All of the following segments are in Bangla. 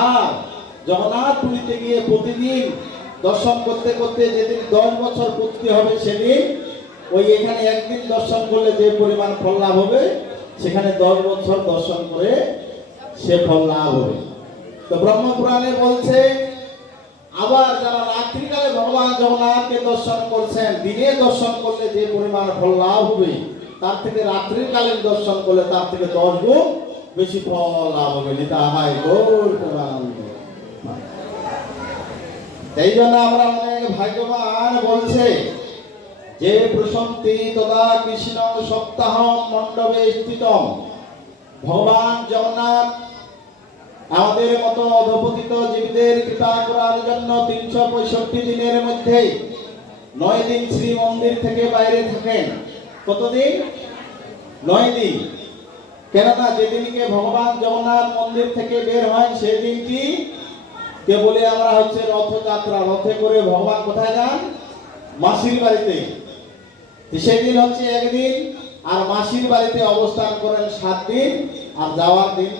আর জগন্নাথ পুরীতে গিয়ে প্রতিদিন দর্শন করতে করতে যেদিন দশ বছর পূর্তি হবে সেদিন ওই এখানে একদিন দর্শন করলে যে পরিমাণ ফল লাভ হবে, সেখানে দশ বছর দর্শন করে সে ফল লাভ হবে। তো ব্রহ্মপুরাণে বলছে, আবার যারা রাত্রিকালে ভগবান জগন্নাথকে দর্শন করছেন, দিনে দর্শন করলে যে পরিমাণ ফল লাভ হবে, তার থেকে রাত্রিকালীন দর্শন করলে তার থেকে দশ গুণ বেশি ফল হবে নিতাহাই গৌর এই জন্য আমরা অনেক ভাগ্যবান বলছে, যে প্রশান্তি তদা কৃষ্ণ সপ্তাহ মণ্ডপে স্থিতম ভগবান জগন্নাথ আমাদের মতো অধপতিত জীবদের কৃপা করার জন্য তিনশো পঁয়ষট্টি দিনের মধ্যে নয় দিন শ্রী মন্দির থেকে বাইরে থাকেন। কতদিন? নয় দিন। কেননা যেদিনকে ভগবান জগন্নাথ মন্দির থেকে বের হয় সেদিনটি কে বলে আমরা হচ্ছে রথযাত্রা। রথে করে ভগবান কোথায় যান? মাসির বাড়িতে। সেদিন হচ্ছে একদিন আর মাসির বাড়িতে অবস্থান করেন সাত দিন আর যাওয়ার দিন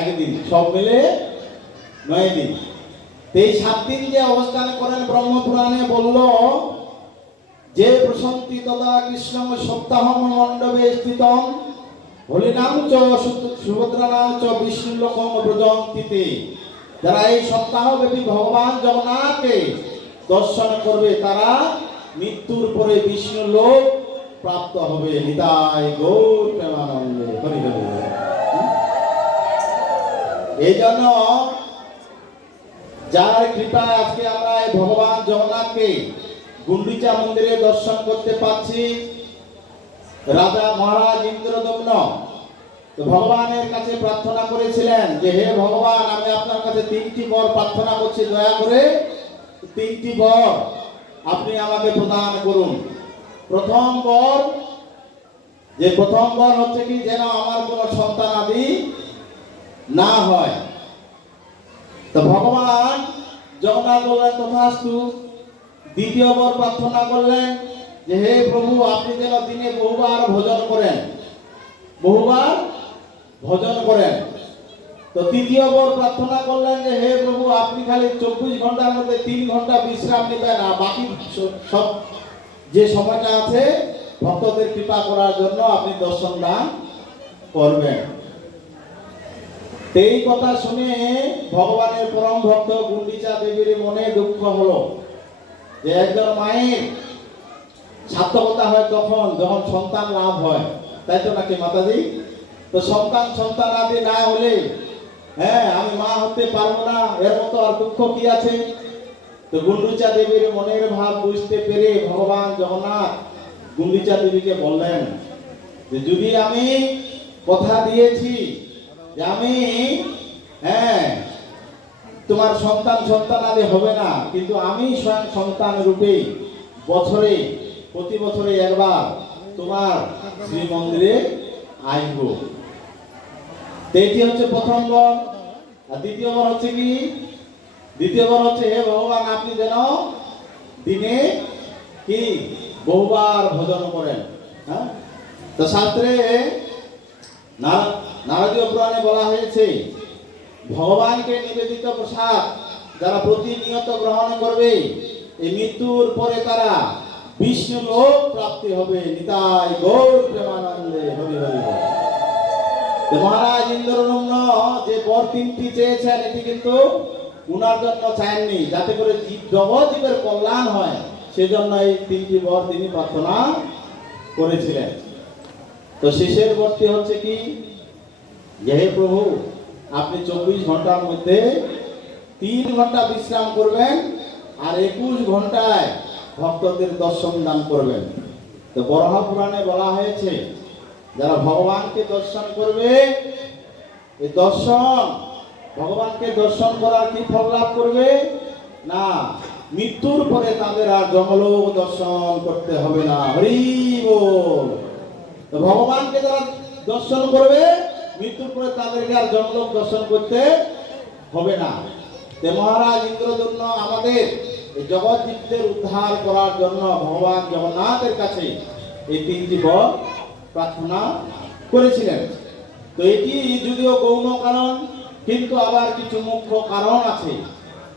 একদিন। সব মিলে নয় দিন। এই সাত দিন যে অবস্থান করেন ব্রহ্মপুরাণে বলল, যে প্রশান্তি তদা কৃষ্ণ সপ্তাহ মণ্ডপে স্থিতম হরিনাম চ সুভদ্রা নাম চ বিষ্ণু লোকম ব্রজন্তিতে। যারা এই সপ্তাহ ব্যাপী ভগবান জগন্নাথকে দর্শন করবে, তারা মৃত্যুর পরে বিষ্ণু লোক প্রাপ্ত হবে। নিতাই গৌর প্রেমানন্দে। হরি। এই জন্য যার কৃপায় আজকে আমরা ভগবান জগন্নাথকে গুন্ডিচা মন্দিরে দর্শন করতে পারছি রাজা মহারাজ ইন্দ্রদম্ন, তো ভগবানের কাছে প্রার্থনা করেছিলেন যে, হে ভগবান, আমি আপনার কাছে তিনটি বর প্রার্থনা করছি, দয়া করে তিনটি বর আপনি আমাকে প্রদান করুন। প্রথম বর, যে প্রথম বর হচ্ছে কি, যেন আমার কোনো সন্তান আদি না হয়। তো ভগবান জগন্নাথ বললেন, তথাস্তু দ্বিতীয় বর প্রার্থনা করলেন যে হে প্রভু, আপনি যেন দিনে বহুবার ভোজন করেন। বহুবার ভোজন করেন। তো তৃতীয় বর প্রার্থনা করলেন যে হে প্রভু, আপনি খালি চব্বিশ ঘণ্টার মধ্যে তিন ঘণ্টা বিশ্রাম নেবেন আর বাকি সব যে সময়টা আছে, ভক্তদের কৃপা করার জন্য আপনি দর্শন দান করবেন এই কথা শুনে ভগবানের পরম ভক্ত গুন্ডিচা দেবীর মনে দুঃখ হলো যে একজন মায়ের সার্থকতা হয় তখন, যখন সন্তান লাভ হয়। তাই তো নাকি, মাতাজি? তো সন্তান সন্তান আদি না হলে হ্যাঁ আমি মা হতে পারব না, এর মতো আর দুঃখ কি আছে? তো গুন্ডিচা দেবীর মনের ভাব বুঝতে পেরে ভগবান জগন্নাথ গুন্ডিচা দেবীকে বললেন যে, যদি আমি কথা দিয়েছি যে আমি হ্যাঁ তোমার সন্তান সন্তান আদি হবে না, কিন্তু আমি স্বয়ং সন্তান রূপে বছরে প্রতি বছরে একবার তোমার শ্রী মন্দিরে আইব। এটি হচ্ছে প্রথম বর, আর দ্বিতীয় বর হচ্ছে কি? দ্বিতীয় বর হচ্ছে, হে ভগবান, আপনি যেন দিনে কি বহুবার ভোজন করেন। হ্যাঁ? তো শাস্ত্রে নারদীয় পুরাণে বলা হয়েছে, ভগবানকে নিবেদিত প্রসাদ যারা প্রতিনিয়ত গ্রহণ করবে, এই মৃত্যুর পরে তারা বিষ্ণু লোক প্রাপ্তি হবে, নিতাই গৌর প্রেমানন্দে, হরি হরি হরি। মহারাজ ইন্দ্রনম্ন যে বর তিনটি চেয়েছেন, এটি কিন্তু উনার জন্য চাননি যাতে করে জীব জগৎ, জীবের কল্যাণ হয়, সেজন্য এই তিনটি বর তিনি প্রার্থনা করেছিলেন তো শেষের বরটি হচ্ছে কি যে হে প্রভু, আপনি চব্বিশ ঘণ্টার মধ্যে তিন ঘণ্টা বিশ্রাম করবেন, আর একুশ ঘন্টায় ভক্তদের দর্শন দান করবেন। তো বরাহ পুরাণে বলা হয়েছে, যারা ভগবানকে দর্শন করবে এই দর্শন, ভগবানকে দর্শন করার কি ফল লাভ করবে? না, মৃত্যুর পরে তাদের আর জঙ্গলও দর্শন করতে হবে না। হরি বল। ভগবানকে যারা দর্শন করবে, মৃত্যুর পরে তাদেরকে আর জঙ্গল দর্শন করতে হবে না। মহারাজ ইন্দ্রদন্য আমাদের এই জগৎ জীবদের উদ্ধার করার জন্য ভগবান জগন্নাথের কাছে এই তিনটি বর প্রার্থনা করেছিলেন। তো এটি যদিও গৌণ কারণ, কিন্তু আবার কিছু মুখ্য কারণ আছে।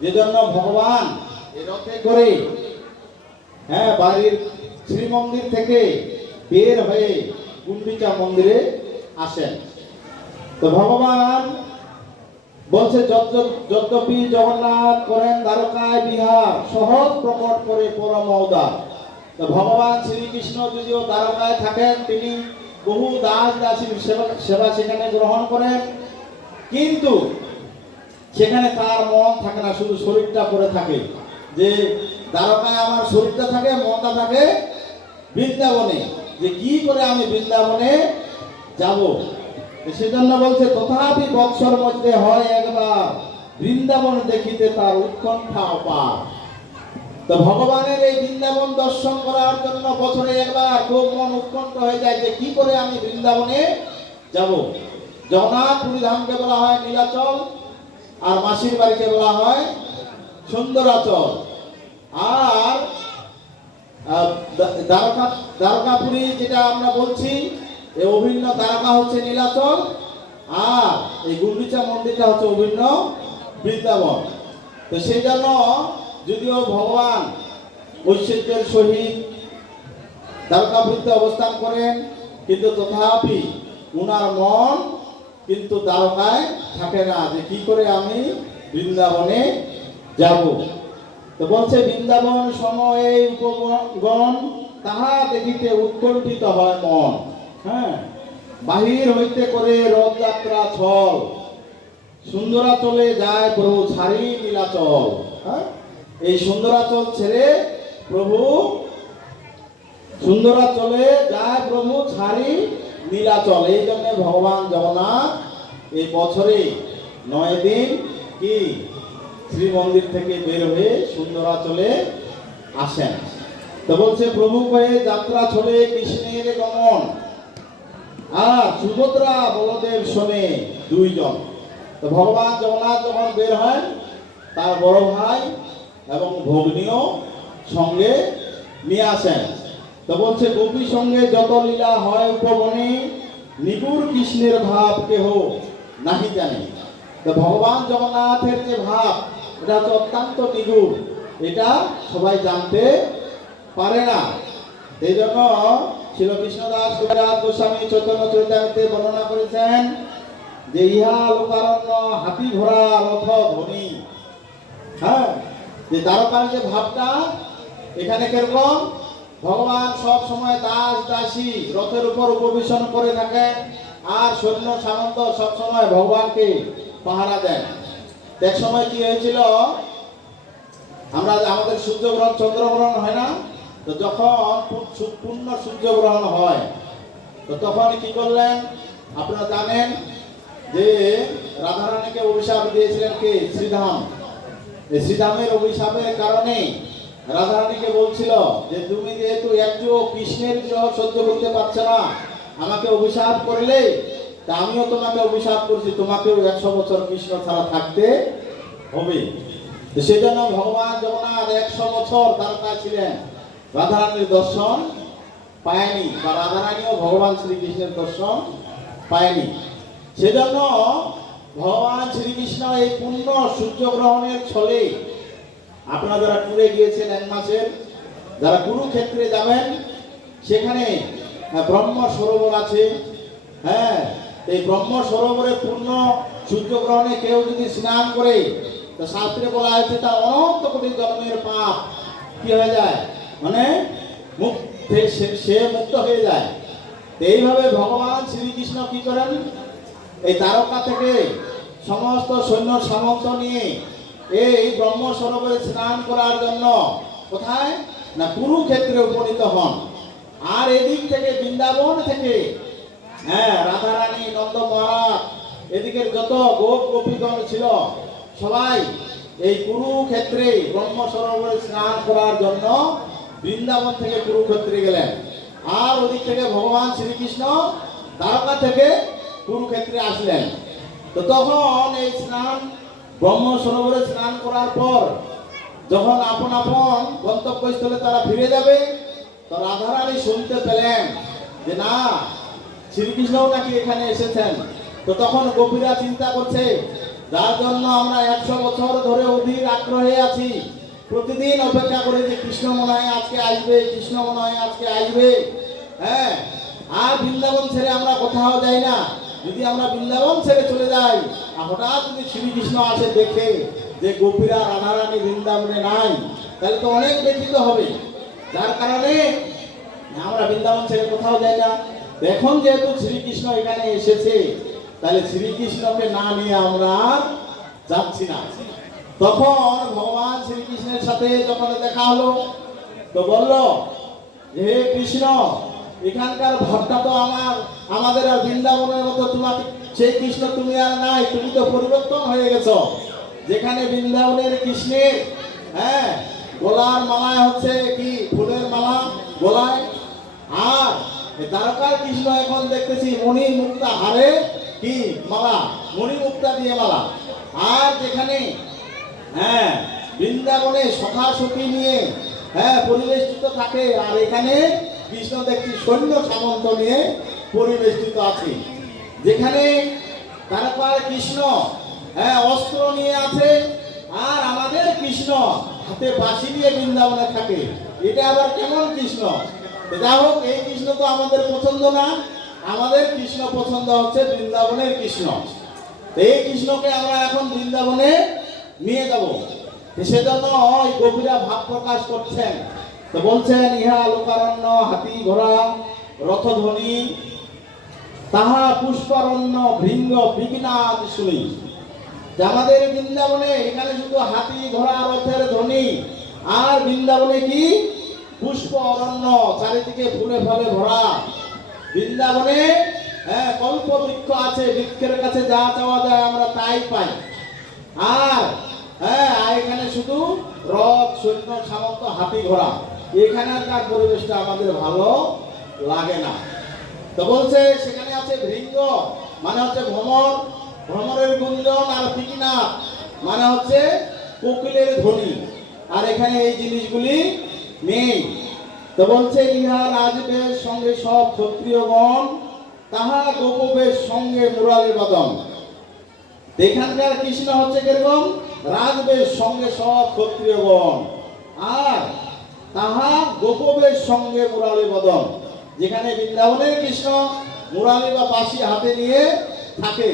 যে জন্য ভগবান এ রথে করে হ্যাঁ বাড়ির শ্রীমন্দির থেকে বের হয়ে গুন্ডিচা মন্দিরে আসেন। তো ভগবান বলছে যদ্যপি জগন্নাথ করেন দ্বারকায় বিহার, সহজ প্রকট করে পরম তো ভগবান শ্রীকৃষ্ণ যদিও দ্বারকায় থাকেন, তিনি বহু দাস দাসীর সেবা সেবা সেখানে গ্রহণ করেন। কিন্তু সেখানে তার মন থাকে না, শুধু শরীরটা পড়ে থাকে। যে দ্বারকায় আমার শরীরটা থাকে, মনটা থাকে বৃন্দাবনে। যে কি করে আমি বৃন্দাবনে যাব? সেজন্য বলছে, তথাপি বৎসর মধ্যে হয় একবার, বৃন্দাবন দেখিতে তার উৎকণ্ঠা অপার। তো ভগবানের এই বৃন্দাবন দর্শন করার জন্য বছরে একবার খুব মন উৎকণ্ঠ হয়ে যায় যে, কি করে আমি বৃন্দাবনে যাব? জগন্নাথ পুরী ধামকে বলা হয় নীলাচল, আর মাসির বাড়িকে বলা হয় সুন্দরাচল। আর দ্বারকা, দ্বারকাপুরী যেটা আমরা বলছি এই অভিন্ন দ্বারকা হচ্ছে নীলাচল, আর এই গুন্ডিচা মন্দিরটা হচ্ছে অভিন্ন বৃন্দাবন। তো সেই জন্য যদিও ভগবান ঐশ্বর্যের সহিত দ্বারকাপুরীতে অবস্থান করেন, কিন্তু তথাপি উনার মন কিন্তু দ্বারকায় থাকে না যে কি করে আমি বৃন্দাবনে যাব। তো বলছে, বৃন্দাবন সময়ে উপগণ তাহা দেখিতে উৎকণ্ঠিত হয় মন। হ্যাঁ বাহির হইতে করে রথযাত্রা ছল সুন্দরাচলে যায় প্রভু ছাড়ি নীলাচল হ্যাঁ? এই সুন্দরাচল ছেড়ে প্রভু সুন্দরাচলে যায় প্রভু ছাড়ি নীলাচল। এই জন্য ভগবান জগন্নাথ এই বছরে নয় দিন কি শ্রীমন্দির থেকে বের হয়ে সুন্দরাচলে আসেন। তো বলছে, প্রভু কয়ে যাত্রা চলে কৃষ্ণের গমন। আর সুভদ্রা বলদেব শোনে দুইজন। তো ভগবান জগন্নাথ যখন বের হয়, তার বড় ভাই এবং ভগ্নীও সঙ্গে নিয়ে আসেন। তো বলছে, গোপী সঙ্গে যত লীলা হয় উপবনে নিপুর কৃষ্ণের ভাব কেহ নাহি জানে। তো ভগবান জগন্নাথের যে ভাব, এটা হচ্ছে অত্যন্ত নিগুড় এটা সবাই জানতে পারে না। এই জন্য ছিল কৃষ্ণদাস কবিরাজ গোস্বামী, চৈতন্য চরিতামিতে বর্ণনা করেছেন যে ইহা লোকারণ্য হাতি ঘোড়া রথ ধ্বনি হ্যাঁ যে দ্বারকার যে ভাবটা, এখানে কীরকম? ভগবান সব সময় দাস, দাসী, রথের উপর উপবেশন করে থাকেন আর সৈন্য সামন্ত সব সময় ভগবানকে পাহারা দেন। এক সময় কি হয়েছিল? আমরা, আমাদের সূর্যগ্রহণ চন্দ্রগ্রহণ হয় না? তো যখন পূর্ণ সূর্যগ্রহণ হয়, তো তখন কি করলেন? আপনারা জানেন যে রাধারানীকে অভিশাপ দিয়েছিলেন কে? শ্রীধাম। এই শ্রীধামের অভিশাপের কারণে রাধারানীকে বলছিল যে, তুমি যেহেতু একটু কৃষ্ণের বিরহ সহ্য করতে পারছ না, আমাকে অভিশাপ করলে, তা আমিও তোমাকে অভিশাপ করছি, তোমাকেও একশো বছর কৃষ্ণ ছাড়া থাকতে হবে। তো সেই জন্য ভগবান জগন্নাথ একশো বছর দ্বারকা ছিলেন। রাধারানীর দর্শন পায়নি, বা রাধারানীও ভগবান শ্রীকৃষ্ণের দর্শন পায়নি। সেজন্য ভগবান শ্রীকৃষ্ণ এই পূর্ণ সূর্যগ্রহণের ছলে আপনারা যারা ট্যুরে গিয়েছেন এক মাসের, যারা কুরুক্ষেত্রে যাবেন, সেখানে ব্রহ্ম সরোবর আছে। হ্যাঁ এই ব্রহ্ম সরোবরে পূর্ণ সূর্যগ্রহণে কেউ যদি স্নান করে, তো শাস্ত্রে বলা হয়েছে, তা অনন্ত কোটি জন্মের পাপ। কি হয়ে যায়? মানে মুক্ত সে- সে মুক্ত হয়ে যায়। এইভাবে ভগবান শ্রীকৃষ্ণ কি করেন? এই তারকা থেকে সমস্ত সৈন্য সামন্ত নিয়ে এই ব্রহ্ম সরোবরে স্নান করার জন্য কোথায়? না, কুরুক্ষেত্রে উপনীত হন। আর এদিক থেকে বৃন্দাবন থেকে হ্যাঁ রাধারানী, নন্দ মহারাজ, এদিকের যত গোপ গোপীগণ ছিল, সবাই এই কুরুক্ষেত্রে ব্রহ্ম সরোবরে স্নান করার জন্য বৃন্দাবন থেকে কুরুক্ষেত্রে গেলেন। আর ওদিক থেকে ভগবান শ্রীকৃষ্ণ দ্বারকা থেকে কুরুক্ষেত্রে আসলেন। তো তখন এই স্নান, ব্রহ্ম সরোবরে স্নান করার পর যখন আপন আপন গন্তব্যস্থলে তারা ফিরে যাবে, তো রাধারানী শুনতে পেলেন যে, না, শ্রীকৃষ্ণও নাকি এখানে এসেছেন। তো তখন গোপীরা চিন্তা করছে, যার জন্য আমরা একশো বছর ধরে অধীর আগ্রহে আছি প্রতিদিন অপেক্ষা করে যে কৃষ্ণ মনে হয় আজকে আসবে কৃষ্ণ মনে হয় আজকে আসবে। হ্যাঁ? আর বৃন্দাবন ছেড়ে আমরা কোথাও যাই না। যদি আমরা বৃন্দাবন ছেড়ে চলে যাই হঠাৎ যদি শ্রীকৃষ্ণ আসে দেখে যে গোপীরা, রাধারানী বৃন্দাবনে নাই, তাহলে তো অনেক ব্যতীত হবে। যার কারণে আমরা বৃন্দাবন ছেড়ে কোথাও যাই না। এখন যেহেতু শ্রীকৃষ্ণ এখানে এসেছে, তাহলে শ্রীকৃষ্ণকে না নিয়ে আমরা যাচ্ছি না। তখন ভগবান শ্রীকৃষ্ণের সাথে যখন দেখা হলো, তো বলল, হে কৃষ্ণ, এখানকার ভাবটা তো আমার, আমাদের আর বৃন্দাবনের মতো তোমাকে, সেই কৃষ্ণ তুমি আর নাই, তুমি তো পরিবর্তন হয়ে গেছো। যেখানে বৃন্দাবনের কৃষ্ণের হ্যাঁ গোলার মালায় হচ্ছে কি, ফুলের মালা গোলায়। আর দ্বারকার কৃষ্ণ এখন দেখতেছি মণি মুক্তা হারে কি, মালা মণি মুক্তা দিয়ে মালা। আর যেখানে হ্যাঁ বৃন্দাবনে সখা সখী নিয়ে হ্যাঁ পরিবেষ্টিত থাকে। আর এখানে কৃষ্ণ দেখছি সৈন্য সামন্ত নিয়ে পরিবেষ্টিত আছে। যেখানে তারপর কৃষ্ণ হ্যাঁ অস্ত্র নিয়ে আছে। আর আমাদের কৃষ্ণ হাতে বাঁশি দিয়ে বৃন্দাবনে থাকে। এটা আবার কেমন কৃষ্ণ? যা হোক, এই কৃষ্ণ তো আমাদের পছন্দ না। আমাদের কৃষ্ণ পছন্দ হচ্ছে বৃন্দাবনের কৃষ্ণ। এই কৃষ্ণকে আমরা এখন বৃন্দাবনে নিয়ে যাব। সেজন্য ওই গোপীরা ভাব প্রকাশ করছেন। তো বলছেন, ইহা লোকারণ্য হাতি ঘোড়া, রথধ্বনি, তাহা পুষ্পারণ্য ভৃঙ্গ বিঘ্নাদ শুনি। আমাদের বৃন্দাবনে এখানে শুধু হাতি ঘোড়া, রথের ধ্বনি, আর বৃন্দাবনে কি? পুষ্প অরণ্য চারিদিকে ফুলে ফলে ভরা। বৃন্দাবনে হ্যাঁ কল্প বৃক্ষ আছে, বৃক্ষের কাছে যা চাওয়া যায় আমরা তাই পাই। আর হ্যাঁ আর এখানে শুধু রথ সৈন্য, সামন্ত, হাতি ঘোড়া। এখানকার পরিবেশটা আমাদের ভালো লাগে না। তো বলছে, সেখানে আছে ভৃঙ্গ মানে হচ্ছে ভ্রমর। ভ্রমরের গুঞ্জন আর পিকনা মানে হচ্ছে কোকিলের ধ্বনি। আর এখানে এই জিনিসগুলি নেই। তো বলছে, ইহা রাজবেশ সঙ্গে সব ক্ষত্রিয়গণ, তাহা গোপবেশ সঙ্গে মুরালি বদন। এখানকার কৃষ্ণ হচ্ছে কীরকম? রাজবেশ সঙ্গে সব ক্ষত্রিয়গণ আর তাহা গোপবেশ সঙ্গে মুরালি বদন, যেখানে বৃন্দাবনের কৃষ্ণ মুরালি বা বাসি হাতে নিয়ে থাকে।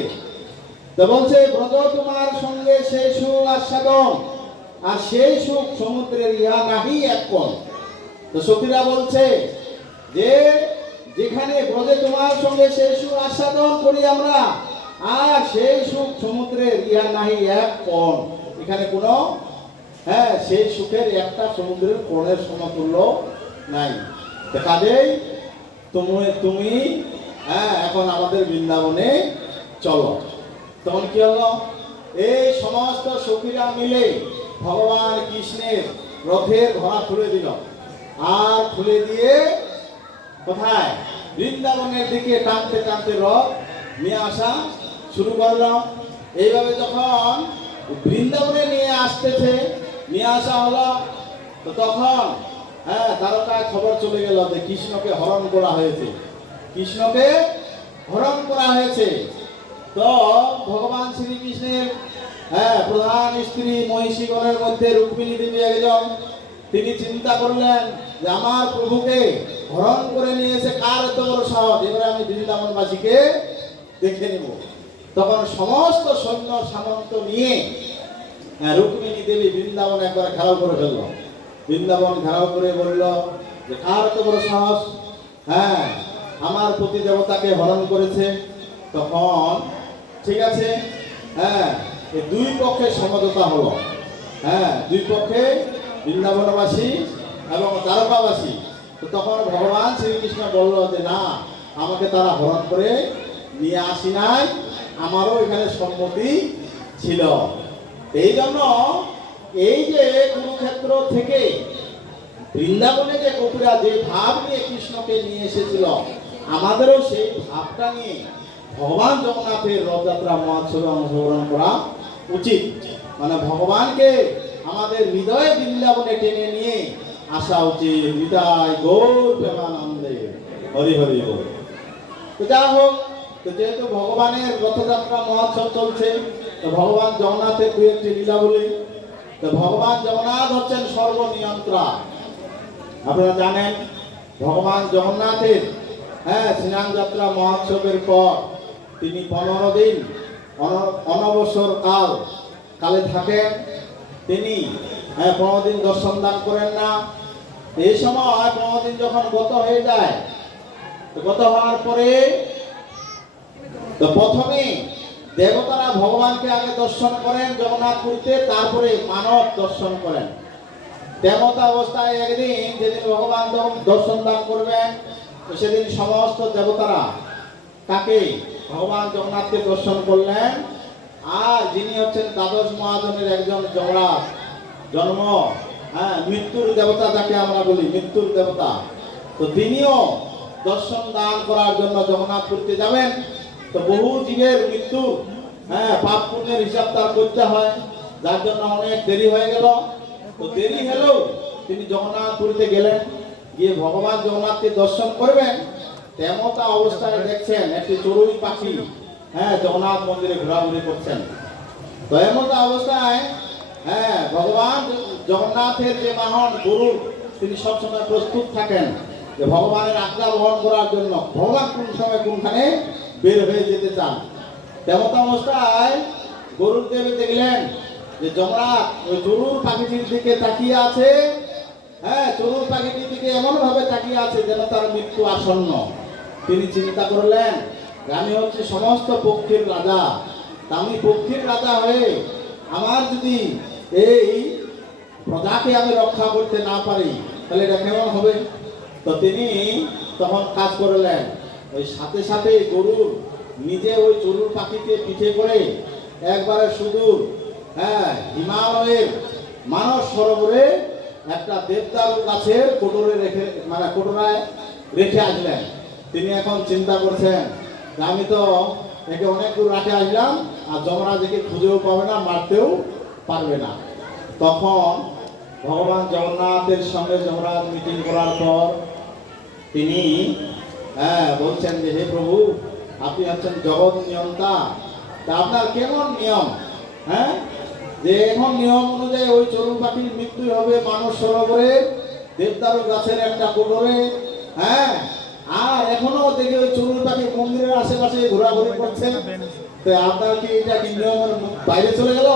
তো বলছে, ব্রত তোমার সঙ্গে সেই সুখ আস্বাদন আর সেই সুখ সমুদ্রের ইহা নাহি এক কোণ তো সখীরা বলছে, যে যেখানে ব্রজে তোমার সঙ্গে সেই সুখ আস্বাদন করি আমরা, আর সেই সুখ সমুদ্রের ইহা নাহি এক কোণ এখানে কোনো হ্যাঁ সেই সুখের একটা সমুদ্রের কোণের সমতুল্য নাই। কাজেই তুমি তুমি হ্যাঁ এখন আমাদের বৃন্দাবনে চলো। তখন কি হলো? এই সমস্ত সখীরা মিলে ভগবান কৃষ্ণের রথের ঘোড়া খুলে দিল। আর খুলে দিয়ে কোথায়? বৃন্দাবনের দিকে টানতে টানতে রথ নিয়ে আসা শুরু করলাম এইভাবে যখন বৃন্দাবনে নিয়ে আসতেছে, নিয়ে আসা হলো। তো তখন হ্যাঁ তারকায় খবর চলে গেল যে কৃষ্ণকে হরণ করা হয়েছে। কৃষ্ণকে হরণ করা হয়েছে। তো ভগবান শ্রীকৃষ্ণের হ্যাঁ প্রধান স্ত্রী মহিষীগণের মধ্যে রুক্মিণী দেবী একজন, তিনি চিন্তা করলেন যে আমার প্রভুকে হরণ করে নিয়েছে কার এত বড় সাহস এবারে আমি বৃন্দাবনবাসীকে দেখে নেব। তখন সমস্ত সৈন্য সামন্ত নিয়ে রুক্মিণী দেবী বৃন্দাবন একবার ঘেরাও করে ফেলল। বৃন্দাবন ঘেরাও করে বলল, যে কার তো বড় সাহস? হ্যাঁ আমার প্রতি দেবতাকে হরণ করেছে। তখন, ঠিক আছে হ্যাঁ দুই পক্ষে সমঝোতা হলো। হ্যাঁ দুই পক্ষে বৃন্দাবনবাসী এবং দ্বারকাবাসী। তো তখন ভগবান শ্রীকৃষ্ণ বলল যে, না, আমাকে তারা হরণ করে নিয়ে আসি নাই। আমারও এখানে সম্মতি ছিল। এই জন্য এই যে কুরুক্ষেত্র থেকে বৃন্দাবনে যে গোপীরা যে ভাব নিয়ে কৃষ্ণকে নিয়ে এসেছিল, আমাদেরও সেই ভাবটা নিয়ে ভগবান জগন্নাথের রথযাত্রা মহোৎসবে অংশগ্রহণ করা উচিত। মানে ভগবানকে আমাদের হৃদয়ে বৃন্দাবনে টেনে নিয়ে আসা উচিত। হৃদয় গৌর প্রেমানন্দে। হরি হরি বল। তো যা হোক তো যেহেতু ভগবানের রথযাত্রা মহোৎসব চলছে, তো ভগবান জগন্নাথের দু একটি লীলা বলি। তো ভগবান জগন্নাথ হচ্ছেন সর্বনিয়ন্ত্রা। আপনারা জানেন, ভগবান জগন্নাথের হ্যাঁ স্নান যাত্রা মহোৎসবের পর তিনি পনেরো দিন অন- অনবসর কাল, কালে থাকেন। তিনি হ্যাঁ পনেরো দিন দর্শন দান করেন না। এই সময়, পনেরো দিন যখন গত হয়ে যায় গত হওয়ার পরে তো প্রথমে দেবতারা ভগবানকে আগে দর্শন করেন জগন্নাথ পুরীতে তারপরে মানব দর্শন করেন। দেবতা অবস্থায় একদিন যেদিন ভগবান দর্শন দান করবেন সেদিন সমস্ত দেবতারা তাকে ভগবান জগন্নাথকে দর্শন করলেন। আর যিনি হচ্ছেন দ্বাদশ মহাজনের একজন যমরাজ, জন্ম হ্যাঁ মৃত্যুর দেবতা যাকে আমরা বলি, মৃত্যুর দেবতা। তো তিনিও দর্শন দান করার জন্য জগন্নাথ পুরীতে যাবেন। তো বহু জীবের মৃত্যু হ্যাঁ পাপ পুণ্যের হিসাব তার করতে হয়। যার জন্য অনেক দেরি হয়ে গেল। তো দেরি হলেও তিনি জগন্নাথ পুরীতে গেলেন। গিয়ে ভগবান জগন্নাথকে দর্শন করবেন। তেমতা অবস্থায় দেখছেন একটি চড়ুই পাখি হ্যাঁ জগন্নাথ মন্দিরে ঘোরাঘুরি করছেন। তো এমতা অবস্থায় হ্যাঁ ভগবান জগন্নাথের যে বাহন গুরু, তিনি সবসময় প্রস্তুত থাকেন যে ভগবানের আজ্ঞা বহন করার জন্য। ভগবান কোন সময় কোনখানে বের হয়ে যেতে চান। তেমত অবস্থায় গরুর দেবে দেখলেন যে যমরাজ ওই চড়ুর পাখিটির দিকে তাকিয়ে আছে। হ্যাঁ চরুর পাখিটির দিকে এমন ভাবে তাকিয়ে আছে যেন তার মৃত্যু আসন্ন। তিনি চিন্তা করলেন, আমি হচ্ছে সমস্ত পক্ষীর রাজা। আমি পক্ষীর রাজা হয়ে আমার যদি এই প্রজাকে আমি রক্ষা করতে না পারি, তাহলে এটা কেমন হবে? তো তিনি তখন কাজ করলেন। ওই সাথে সাথে গরুর নিজে ওই চড়ুর পাখিকে পিঠে করে একবারে সুদূর হ্যাঁ হিমালয়ের মানস সরোবরে একটা দেবদারু গাছের কোটরে রেখে মানে কোটরায় রেখে আসলেন। তিনি এখন চিন্তা করছেন আমি তো একে অনেক দূর রাখে আসলাম, আর যমরাজ একে খুঁজেও পাবে না, মারতেও পারবে না। তখন ভগবান জগন্নাথের সঙ্গে যমরাজ মিটিং করার পর তিনি হ্যাঁ বলছেন যে, হে প্রভু, আপনি হচ্ছেন জগৎ নিয়ন্তা। তা আপনার কেমন নিয়ম? হ্যাঁ? যে এখন নিয়ম অনুযায়ী ওই চড়ুই পাখির মৃত্যু হবে মানুষ সরোবরে, দেবদারু গাছের একটা কোটরে হ্যাঁ? আর এখনও দেখি ওই চড়ুই পাখি মন্দিরের আশেপাশে ঘোরাঘুরি করছে। তো আপনার কি এটা কি নিয়মের বাইরে চলে গেল?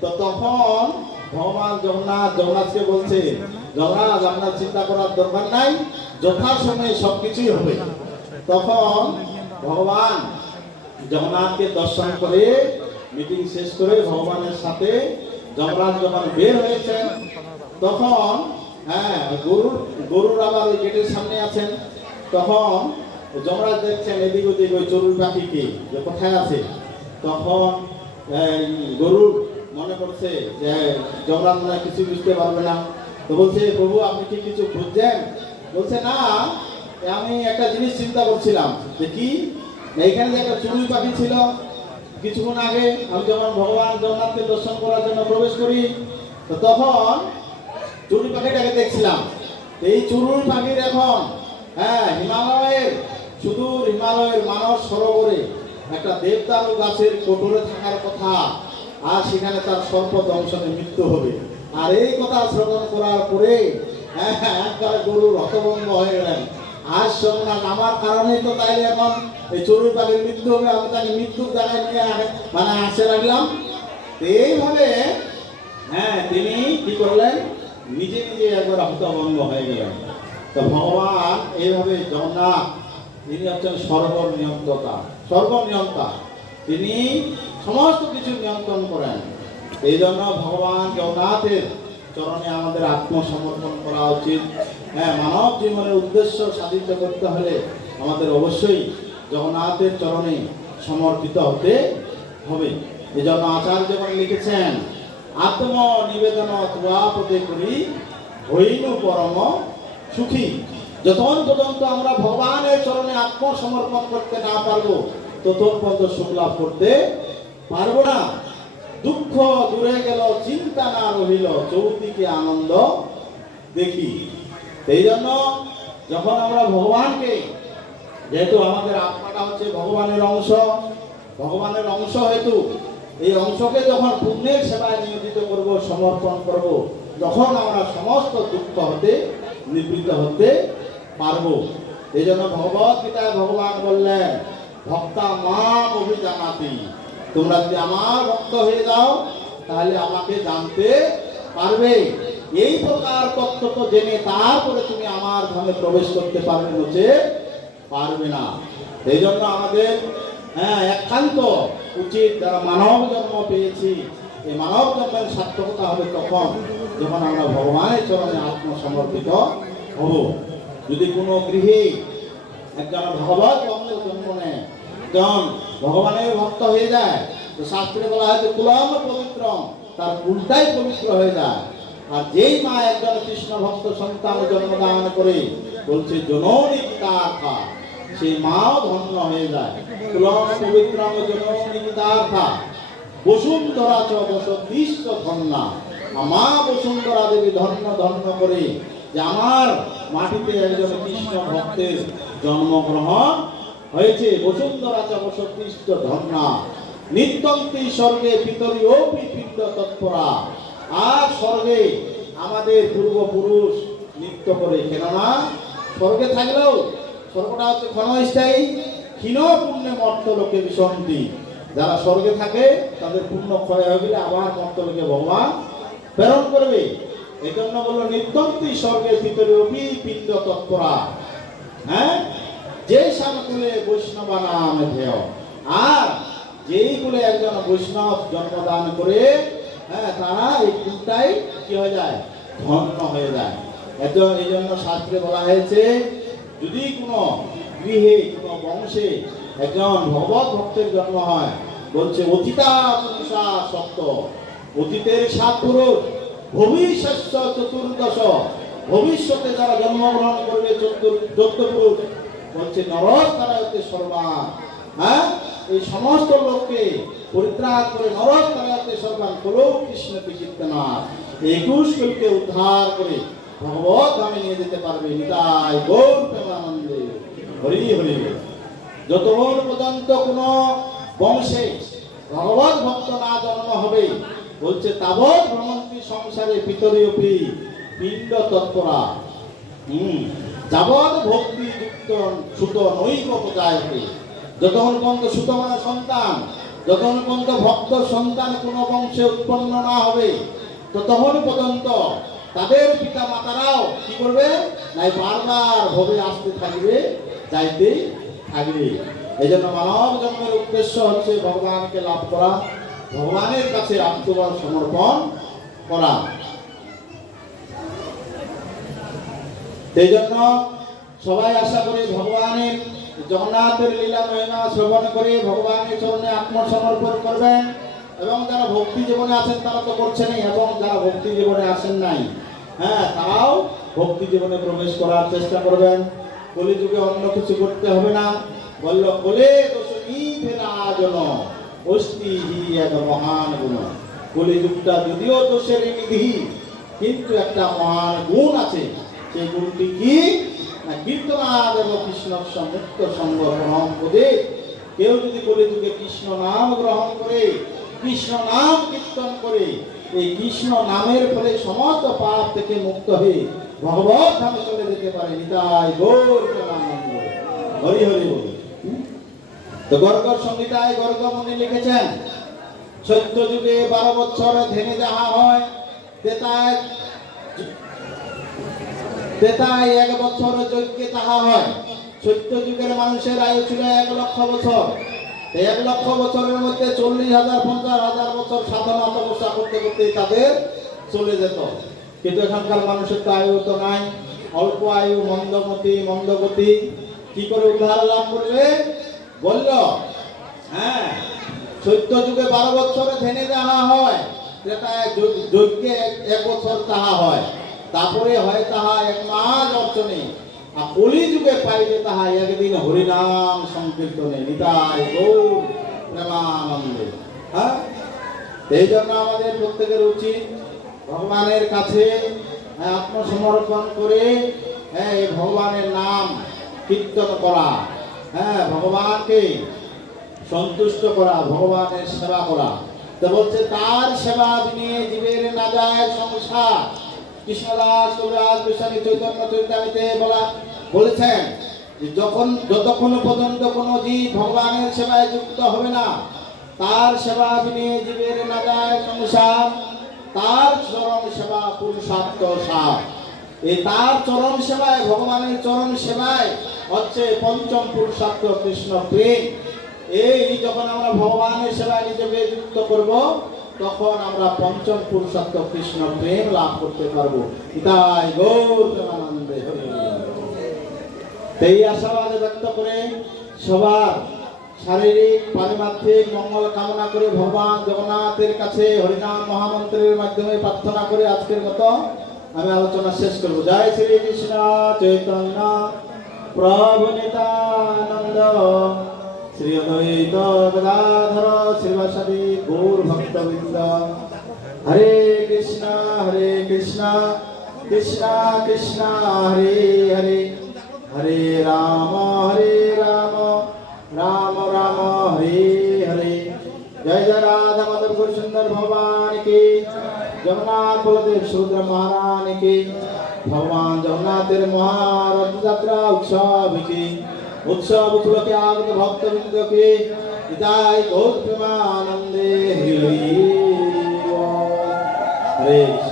তো তখন ভগবান জগন্নাথ, জগন্নাথকে বলছে, জগন্নাথ, আপনার চিন্তা করার দরকার নাই। যথাসময়ে সবকিছুই হবে। তখন ভগবান জগন্নাথকে দর্শন করে মিটিং শেষ করে ভগবানের সাথে যমরাজ যখন বের হয়েছেন, তখন হ্যাঁ গরুর গরুর আবার গেটের সামনে আছেন। তখন যমরাজ দেখছেন এদিক ওদিক ওই চড়ুই পাখিকে যে কোথায় আছে? তখন গরুর মনে করছে যে যমরাজ কিছু বুঝতে পারবে না। তো বলছে, প্রভু, আপনি কি কিছু বুঝছেন বলছে, না, আমি একটা জিনিস চিন্তা করছিলাম যে কি? না, এখানে যে একটা চড়ুই পাখি ছিল, কিছুক্ষণ আগে আমি যখন ভগবান জগন্নাথকে দর্শন করার জন্য প্রবেশ করি, তো তখন চড়ুই পাখিটাকে দেখছিলাম। এই চড়ুই পাখির এখন হ্যাঁ হিমালয়ের সুদূর হিমালয়ের মানস সরোবরে একটা দেবদারু গাছের কোটরে থাকার কথা, আর সেখানে তার সর্প দংশনে মৃত্যু হবে। আর এই কথা শ্রবণ করার পরে হ্যাঁ একবার গরুর হতভম্ব হয়ে গেলেন। আজ সোমনাথ আমার কারণেই তো তাইলে এখন এই চড়ুই পাখির মৃত্যু হবে, আমি তাকে মৃত্যুর জায়গায় নিয়ে মানে আসে রাখলাম। এইভাবে হ্যাঁ তিনি কি করলেন? নিজে নিজে একবার হতভম্ব হয়ে গেলেন। তো ভগবান এইভাবে জগন্নাথ, তিনি হচ্ছেন সর্বনিয়ন্ত্রতা, সর্বনিয়ন্তা। তিনি সমস্ত কিছু নিয়ন্ত্রণ করেন। এই জন্য ভগবান জগন্নাথের চরণে আমাদের আত্মসমর্পণ করা উচিত। হ্যাঁ মানব জীবনের উদ্দেশ্য সাধিত করতে হলে আমাদের অবশ্যই জগন্নাথের চরণে সমর্পিত হতে হবে। এই জন্য আচার্য যেমন লিখেছেন আত্ম নিবেদন তুয়াপতে করি হইনু পরম সুখী। যতক্ষণ পর্যন্ত আমরা ভগবানের চরণে আত্মসমর্পণ করতে না পারব ততক্ষণ পর্যন্ত সুখ লাভ করতে পারব না। দুঃখ দূরে গেল, চিন্তা না রহিল, চৌদিকে আনন্দ দেখি। এই জন্য যখন আমরা ভগবানকে, যেহেতু আমাদের আত্মাটা হচ্ছে ভগবানের অংশ ভগবানের অংশ হেতু, এই অংশকে যখন পুণ্যের সেবায় নিয়োজিত করব, সমর্পণ করব, তখন আমরা সমস্ত দুঃখ হতে নিবৃত্ত হতে পারব। এই জন্য ভগবত গীতায় ভগবান বললেন, ভক্তা মা অভিজানাতি। তোমরা যদি আমার ভক্ত হয়ে যাও, তাহলে আমাকে জানতে পারবে। এই প্রকার তত্ত্ব জেনে তারপরে তুমি আমার ধামে প্রবেশ করতে পারবে নচে পারবে না। এই জন্য আমাদের হ্যাঁ একান্ত উচিত যারা মানব জন্ম পেয়েছি, এই মানব জন্মের সার্থকতা হবে তখন যখন আমরা ভগবানের চরণে আত্মসমর্পিত হব। যদি কোনো গৃহে একজন ভগবত জন্ম নেয় জন ভগবানের ভক্ত হয়ে যায়, তো শাস্ত্রে বলা হয় যে কুলম পবিত্র তার উল্টাই পবিত্র হয়ে যায়। আর যেই মা একজন কৃষ্ণ ভক্ত সন্তান জন্মদান করে, বলছে, জননী পিতার্থা সেই মাও ধন্য হয়ে যায়। কুলম পবিত্র জননী পিতার্থা বসুন্ধরা চ বসতিষ্ঠ ধন্যা। মা বসুন্ধরা দেবী ধন্য ধন্য করে যে আমার মাটিতে একজন কৃষ্ণ ভক্তের জন্মগ্রহণ হয়েছে বসুন্ধরা চ বসতিষ্ঠ ধন্যা নিত্যন্তি স্বর্গে পিতরি ও পিণ্ড তৎপরা। আর স্বর্গে আমাদের পূর্বপুরুষ নৃত্য করে, কেননা স্বর্গে থাকলেও স্বর্গটা হচ্ছে ক্ষণস্থায়ী, ক্ষীণ পুণ্যে মর্ত লোকে বিসন্তি যারা স্বর্গে থাকে, তাদের পুণ্য ক্ষয় হয়ে গেলে আবার মর্ত লোকে ভগবান প্রেরণ করবে। এই জন্য বলল, নিত্যন্তি স্বর্গের ভিতরে অপি পিণ্ড তৎপরা। হ্যাঁ? যে সামকুলে বৈষ্ণব নাম ধেয় আর যেই কুলে একজন বৈষ্ণব জন্মদান করে হ্যাঁ তারা এই কুলটাই কি হয়ে যায়? ধন্য হয়ে যায়। এত এই জন্য শাস্ত্রে বলা হয়েছে, যদি কোনো গৃহে, কোনো বংশে একজন ভগবত ভক্তের জন্ম হয়, বলছে, অতীতা পুরুষা সত্য অতীতের সাত পুরুষ, ভবিষ্যৎ চতুর্দশ, ভবিষ্যতে যারা জন্মগ্রহণ করবে চতুর- চোদ্দ পুরুষ বলছে নরক তারা হচ্ছে সর্বা হ্যাঁ? এই সমস্ত লোককে পরিত্রাণ করে নরক তারা হচ্ছে সর্বান। কলো কৃষ্ণ কীর্তনা একুশ কুলকে উদ্ধার করে ভগবত ধামে নিয়ে যেতে পারবে নিতাই গৌর প্রেমানন্দে। হরি হরি যতক্ষণ পর্যন্ত কোনো বংশে ভগবত ভক্ত না জন্ম হবে, বলছে, তাবৎ ভ্রমন্তি সংসারে পিতরীয়পি পিণ্ড তৎপরা। হুম। যাবৎ ভক্তি যুক্ত সুত নৈক প্রজায়তে যতক্ষণ পর্যন্ত সুত মানে সন্তান, যতক্ষণ পর্যন্ত ভক্ত সন্তান কোনো বংশে উৎপন্ন না হবে, ততক্ষণ পর্যন্ত তাদের পিতা মাতারাও কি করবে? নাই বারবার ভবে আসতে থাকবে যাইতেই থাকবে। এই জন্য মানব জন্মের উদ্দেশ্য হচ্ছে ভগবানকে লাভ করা, ভগবানের কাছে আত্মবল সমর্পণ করা। সেই জন্য সবাই আশা করি ভগবানের জগন্নাথের লীলা মহিমা শ্রবণ করে ভগবানের চরণে আত্মসমর্পণ করবেন এবং যারা ভক্তি জীবনে আছেন তারা তো করছেনই, এবং যারা ভক্তি জীবনে আসেন নাই হ্যাঁ তারাও ভক্তি জীবনে প্রবেশ করার চেষ্টা করবেন। কলিযুগে অন্য কিছু করতে হবে না। বলল কোলে ফেরাজন অস্তি মহান গুণ। কলিযুগটা যদিও দোষের নিধি, কিন্তু একটা মহান গুণ আছে। সেই গুণটি কি? না কীর্তনাদ এবং কৃষ্ণ মুক্ত সঙ্গ গ্রহণ করে, কেউ যদি বলে যুগে কৃষ্ণ নাম গ্রহণ করে, কৃষ্ণ নাম কীর্তন করে, এই কৃষ্ণ নামের ফলে সমস্ত পাপ থেকে মুক্ত হয়ে ভগবত ধামে চলে যেতে পারে। নিতাই গৌর হরি হরি বলে। তো গর্গ সংহিতায় গর্গ মুনি লিখেছেন, সত্য যুগে বারো বছর ধেনে যাহা হয়, তেতায় তেতায় এক বছর যজ্ঞে তাহা হয়। সত্য যুগের মানুষের আয়ু ছিল এক লক্ষ বছর। এক লক্ষ বছরের মধ্যে চল্লিশ হাজার, পঞ্চাশ হাজার বছর সাধনা, তপস্যা করতে করতে তাদের চলে যেত। কিন্তু এখানকার মানুষের তো আয়ু তো নাই। অল্প আয়ু, মন্দমতি, মন্দগতি। কি করে উদ্ধার লাভ করবে? বলল হ্যাঁ চৈত্য যুগে বারো বছরে ধেনে যাহা হয়। যেটা যজ্ঞ- এক বছর তাহা হয়। তারপরে হয় তাহা এক মাস অর্চনে। আর কলি যুগে পাইলে তাহা একদিন হরিনাম সংকীর্তনে নিতাই গৌর প্রেমানন্দে। হ্যাঁ? এই জন্য আমাদের প্রত্যেকের উচিত ভগবানের কাছে আত্মসমর্পণ করে হ্যাঁ এই ভগবানের নাম কীর্তন করা। হ্যাঁ ভগবানকে সন্তুষ্ট করা, ভগবানের সেবা করা। তো বলছে, তার সেবা বিনে জীবের না যায় সংসার। কৃষ্ণদাস কবিরাজ গোস্বামী চৈতন্য চৈতামিতে বলা বলেছেন যখন, যতক্ষণ পর্যন্ত কোনো জীব ভগবানের সেবায় যুক্ত হবে না, তার সেবা বিনে জীবের না যায় সংসার, তার চরম সেবা পুরুষার্থ সার। এই তার চরম সেবায়, ভগবানের চরম সেবায় হচ্ছে পঞ্চম পুরুষার্থ কৃষ্ণ প্রেম। এই যখন আমরা ভগবানের সেবায় নিজেকে যুক্ত করব তখন আমরা পঞ্চম পুরুষার্থ কৃষ্ণ প্রেম লাভ করতে পারব। তাই গৌর প্রেমানন্দে এই আশাবাদ ব্যক্ত করে সবার শারীরিক পারিমার্থিক মঙ্গল কামনা করে ভগবান জগন্নাথের কাছে হরিনাম মহামন্ত্রের মাধ্যমে প্রার্থনা করে আজকের মতো আমি আলোচনা শেষ করব। জয় শ্রী কৃষ্ণ চৈতন্য, প্রভু নিত্যানন্দ শ্রী অদ্বৈত গদাধর শ্রীবাসাদি গৌর ভক্তবৃন্দ হরে কৃষ্ণ হরে কৃষ্ণ কৃষ্ণ কৃষ্ণ হরে হরে হরে রাম হরে রাম রাম রাম হরে হরে জয় জয় রাধা মাধব গুরু সুন্দর ভগবান কি জগন্নাথ বলদেব সুদ্র মহারান কি ভগবান জগন্নাথের মহারথ যাত্রা উৎসব কি উৎসব উপলক্ষে আগত ভক্তবৃন্দকে পিতাই গৌর হৃদয় হরি